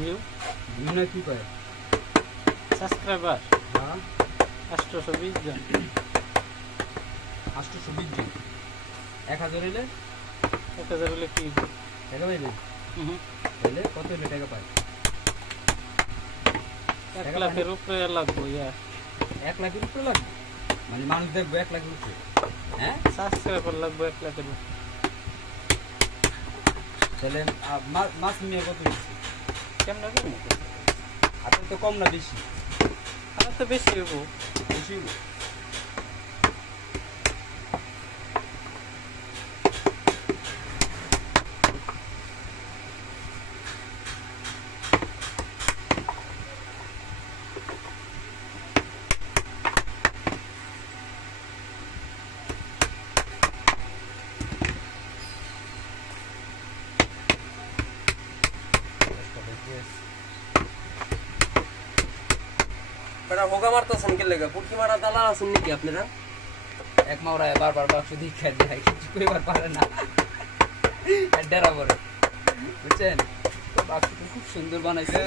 view view না কি কয় সাবস্ক্রাইবার হ্যাঁ 820 জন 820 জন 1000 হইলে 1000 হলে কি টাকা পাইবে তাহলে কত হইলে টাকা পায় 1 লাখের উপরে লাগবে 1 লাখের উপরে লাগবে মানে মানুষ দেখবে 1 লাখের উপরে হ্যাঁ সাবস্ক্রাইবার লাগবে 1 লাখের উপরে তাহলে মাছ নিয়ে কত দিচ্ছে কেমন হবে আপনার তো কম না বেশি আমার তো বেশি হইব বেশি হইব বেটা হোগা মারতেছেন কে লেগে পুটকি মারা দালা আছেন নাকি আপনারা এক মাওরায় বারবার বাক্স দিয়ে খাই যায় কিছু কইবার পারে না ডেরা বড় বুঝছেন তো বাক্সটা খুব সুন্দর বানাইছে